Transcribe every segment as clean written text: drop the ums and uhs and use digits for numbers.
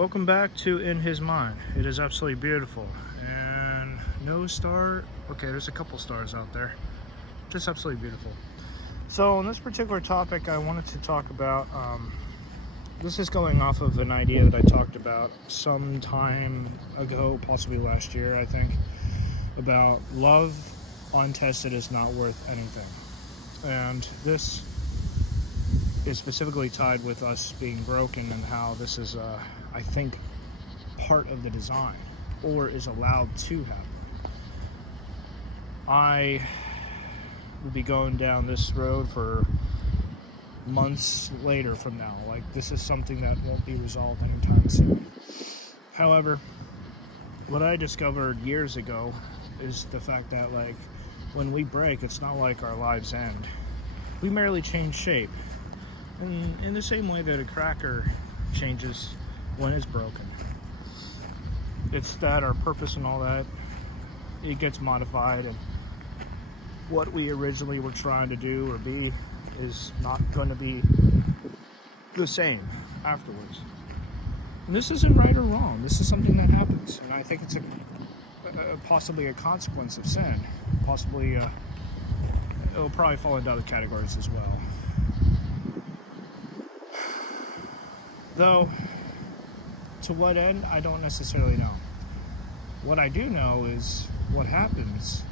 Welcome back to In His Mind. It is absolutely beautiful. And no star. Okay, there's a couple stars out there. Just absolutely beautiful. So, on this particular topic, I wanted to talk about. This is going off of an idea that I talked about some time ago, possibly last year, I think, about love untested is not worth anything. And this is specifically tied with us being broken and how this is, I think, part of the design or is allowed to happen. I will be going down this road for months later from now. Like, this is something that won't be resolved anytime soon. However, what I discovered years ago is the fact that, like, when we break, it's not like our lives end. We merely change shape. And in the same way that a cracker changes when it's broken. It's that our purpose and all that, it gets modified, and what we originally were trying to do or be is not going to be the same afterwards. And this isn't right or wrong. This is something that happens. And I think it's possibly a consequence of sin. Possibly, it'll probably fall into other categories as well. Though, to what end, I don't necessarily know. What I do know is what happens.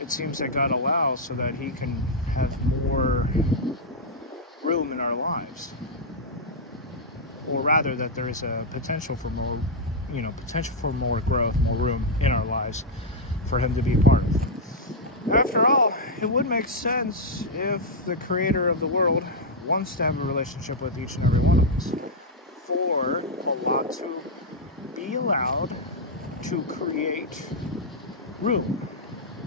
It seems that God allows so that He can have more room in our lives. Or rather, that there is a potential for more, potential for more growth, more room in our lives for Him to be a part of. After all, it would make sense if the Creator of the world wants to have a relationship with each and every one of us, for a lot to be allowed to create room,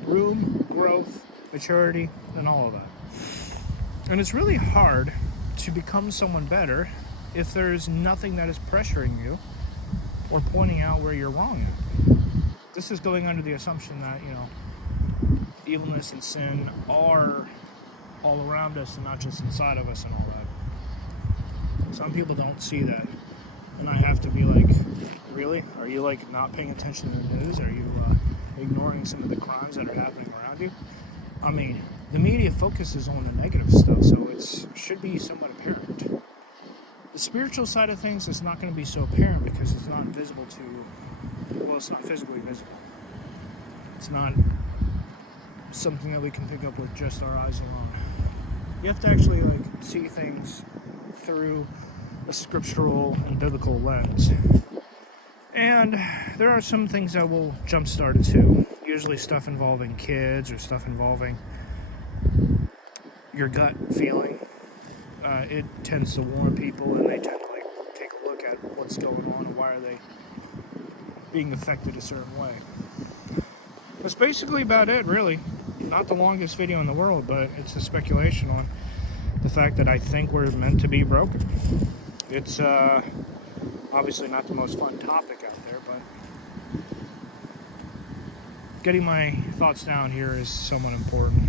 growth, maturity, and all of that. And it's really hard to become someone better if there's nothing that is pressuring you or pointing out where you're wrong at. This is going under the assumption that, evilness and sin are all around us and not just inside of us and all that. Some people don't see that, and I have to be like, really? Are you like not paying attention to the news? Are you ignoring some of the crimes that are happening around you? I mean, the media focuses on the negative stuff, so it should be somewhat apparent. The spiritual side of things is not going to be so apparent because it's not visible it's not physically visible. It's not something that we can pick up with just our eyes alone. You have to actually see things through a scriptural and biblical lens. And there are some things that will jumpstart it too. Usually stuff involving kids or stuff involving your gut feeling. It tends to warn people, and they tend to take a look at what's going on and why are they being affected a certain way. That's basically about it, really. Not the longest video in the world, but it's a speculation on the fact that I think we're meant to be broken. It's obviously not the most fun topic out there, but getting my thoughts down here is somewhat important.